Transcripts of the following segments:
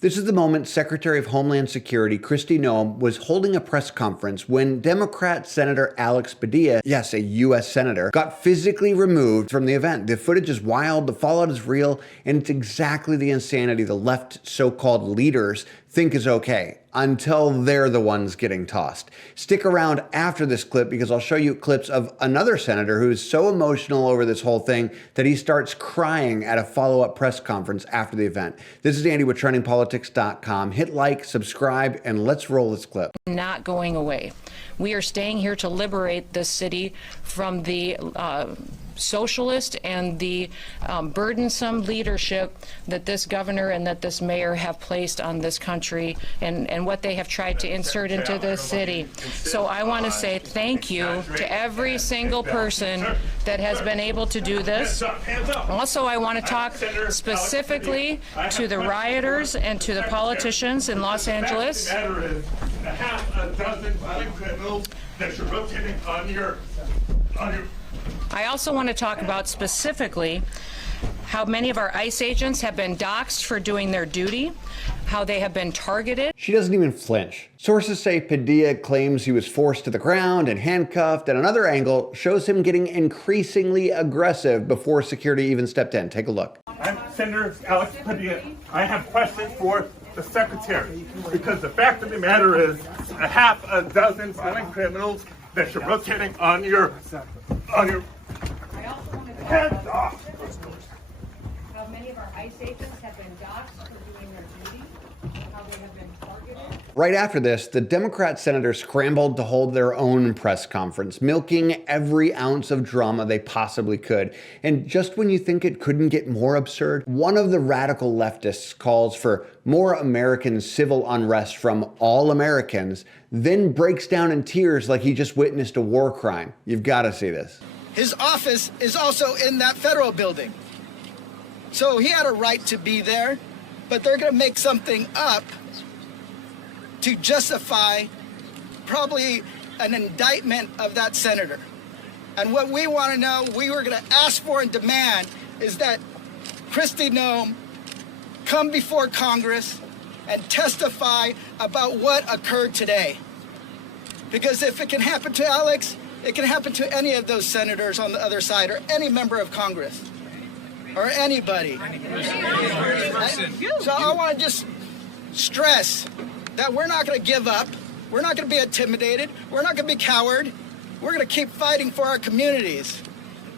This is the moment Secretary of Homeland Security Kristi Noem was holding a press conference when Democrat Senator Alex Padilla, yes, a U.S. senator, got physically removed from the event. The footage is wild, the fallout is real, and it's exactly the insanity the left so-called leaders think is okay, until they're the ones getting tossed. Stick around after this clip because I'll show you clips of another senator who is so emotional over this whole thing that he starts crying at a follow-up press conference after the event. This is Andy with TrendingPolitics.com. Hit like, subscribe, and let's roll this clip. Not going away. We are staying here to liberate this city from the socialist and the burdensome leadership that this governor and that this mayor have placed on this country and what they have tried to insert into this city. So I want to say thank you to every single person that has been able to do this. Also, I want to talk specifically to the rioters and to the politicians in Los Angeles. I also want to talk about specifically how many of our ICE agents have been doxxed for doing their duty, how they have been targeted. She doesn't even flinch. Sources say Padilla claims he was forced to the ground and handcuffed, and another angle shows him getting increasingly aggressive before security even stepped in. Take a look. I'm Senator Alex Padilla. I have questions for the Secretary, because the fact of the matter is a half a dozen violent criminals that you're rotating on your heads off. How many of our ICE agents have been doxxed for doing their duty, how they have been targeted. Right after this, the Democrat senators scrambled to hold their own press conference, milking every ounce of drama they possibly could. And just when you think it couldn't get more absurd, one of the radical leftists calls for more American civil unrest from all Americans, then breaks down in tears like he just witnessed a war crime. You've got to see this. His office is also in that federal building. So he had a right to be there, but they're going to make something up to justify probably an indictment of that senator. And what we want to know, we were going to ask for and demand is that Kristi Noem come before Congress and testify about what occurred today. Because if it can happen to Alex, it can happen to any of those senators on the other side or any member of Congress or anybody. So I want to just stress that we're not going to give up. We're not going to be intimidated. We're not going to be coward. We're going to keep fighting for our communities.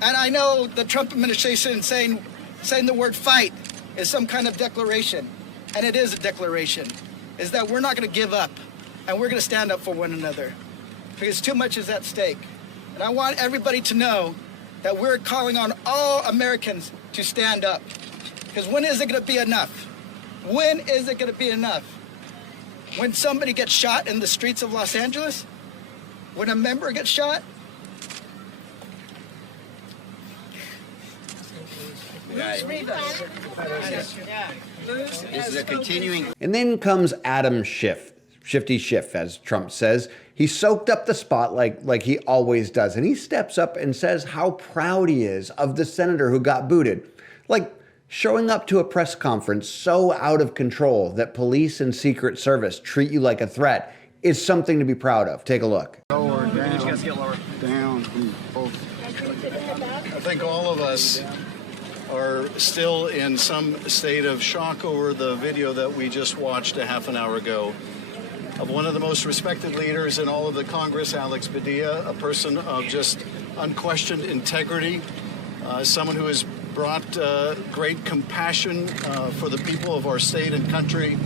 And I know the Trump administration saying the word fight is some kind of declaration, and it is a declaration, is that we're not going to give up, and we're going to stand up for one another, because too much is at stake. And I want everybody to know that we're calling on all Americans to stand up, because when is it going to be enough? When is it going to be enough? When somebody gets shot in the streets of Los Angeles? When a member gets shot? This is a continuing. And then comes Adam Schiff, Shifty Schiff, as Trump says. He soaked up the spotlight like he always does, and he steps up and says how proud he is of the senator who got booted. Like showing up to a press conference so out of control that police and Secret Service treat you like a threat is something to be proud of. Take a look. Lower, down. I think all of us are still in some state of shock over the video that we just watched a half an hour ago of one of the most respected leaders in all of the Congress, Alex Padilla, a person of just unquestioned integrity, someone who has brought great compassion for the people of our state and country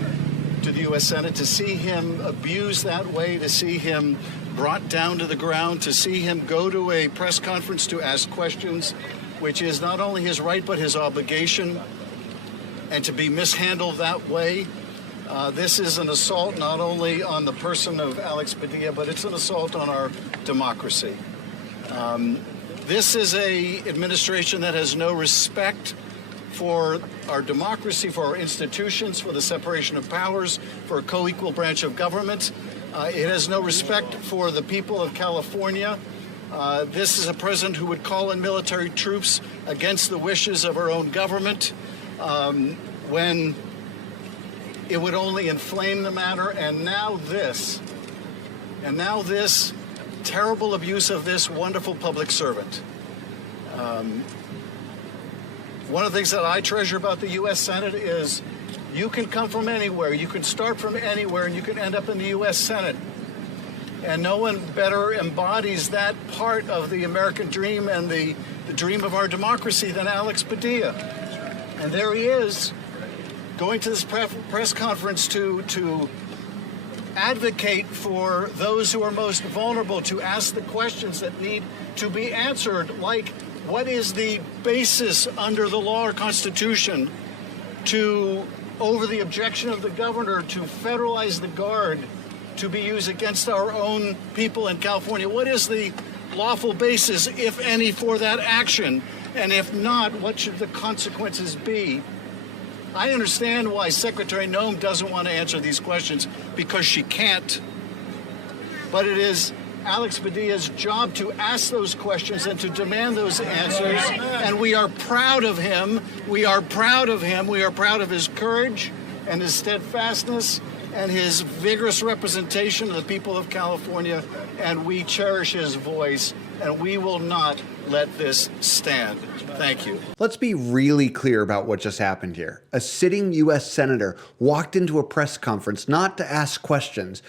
to the U.S. Senate. To see him abused that way, to see him brought down to the ground, to see him go to a press conference to ask questions, which is not only his right but his obligation, and to be mishandled that way. This is an assault not only on the person of Alex Padilla, but it's an assault on our democracy. This is an administration that has no respect for our democracy, for our institutions, for the separation of powers, for a co-equal branch of government. It has no respect for the people of California. This is a president who would call in military troops against the wishes of our own government. When it would only inflame the matter. And now this terrible abuse of this wonderful public servant. One of the things that I treasure about the U.S. Senate is you can come from anywhere, you can start from anywhere, and you can end up in the U.S. Senate. And no one better embodies that part of the American dream and the dream of our democracy than Alex Padilla. And there he is, going to this press conference to advocate for those who are most vulnerable, to ask the questions that need to be answered, like what is the basis under the law or Constitution over the objection of the governor to federalize the Guard to be used against our own people in California? What is the lawful basis, if any, for that action? And if not, what should the consequences be? I understand why Secretary Noem doesn't want to answer these questions, because she can't. But it is Alex Padilla's job to ask those questions and to demand those answers. And we are proud of him. We are proud of him. We are proud of his courage and his steadfastness and his vigorous representation of the people of California. And we cherish his voice, and we will not let this stand. Thank you. Let's be really clear about what just happened here. A sitting U.S. senator walked into a press conference not to ask questions,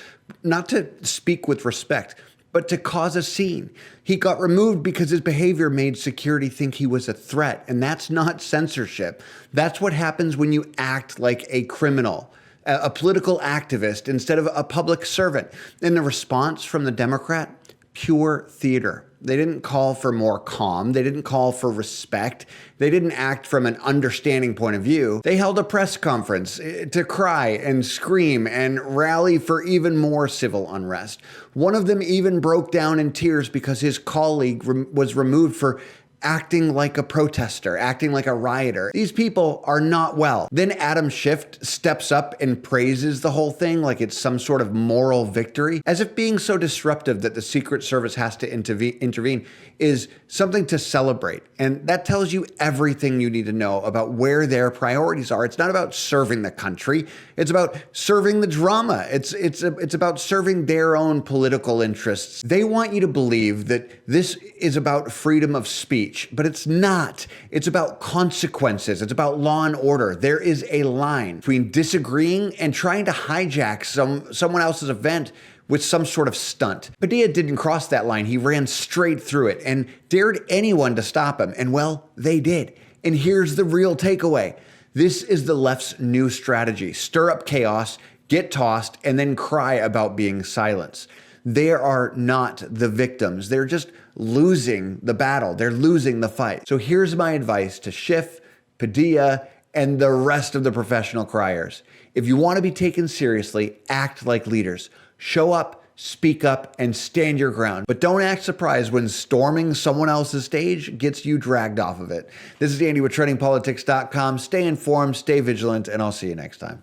not to speak with respect, but to cause a scene. He got removed because his behavior made security think he was a threat, and that's not censorship. That's what happens when you act like a criminal, a political activist instead of a public servant. And the response from the Democrat, pure theater. They didn't call for more calm. They didn't call for respect. They didn't act from an understanding point of view. They held a press conference to cry and scream and rally for even more civil unrest. One of them even broke down in tears because his colleague was removed for acting like a protester, acting like a rioter. These people are not well. Then Adam Schiff steps up and praises the whole thing like it's some sort of moral victory, as if being so disruptive that the Secret Service has to intervene is something to celebrate. And that tells you everything you need to know about where their priorities are. It's not about serving the country. It's about serving the drama. It's about serving their own political interests. They want you to believe that this is about freedom of speech, but it's not. It's about consequences. It's about law and order. There is a line between disagreeing and trying to hijack someone else's event with some sort of stunt. Padilla didn't cross that line. He ran straight through it and dared anyone to stop him. And well, they did. And here's the real takeaway. This is the left's new strategy. Stir up chaos, get tossed, and then cry about being silenced. They are not the victims. They're just losing the battle. They're losing the fight. So here's my advice to Schiff, Padilla, and the rest of the professional criers. If you want to be taken seriously, act like leaders. Show up, speak up, and stand your ground. But don't act surprised when storming someone else's stage gets you dragged off of it. This is Andy with TrendingPolitics.com. Stay informed, stay vigilant, and I'll see you next time.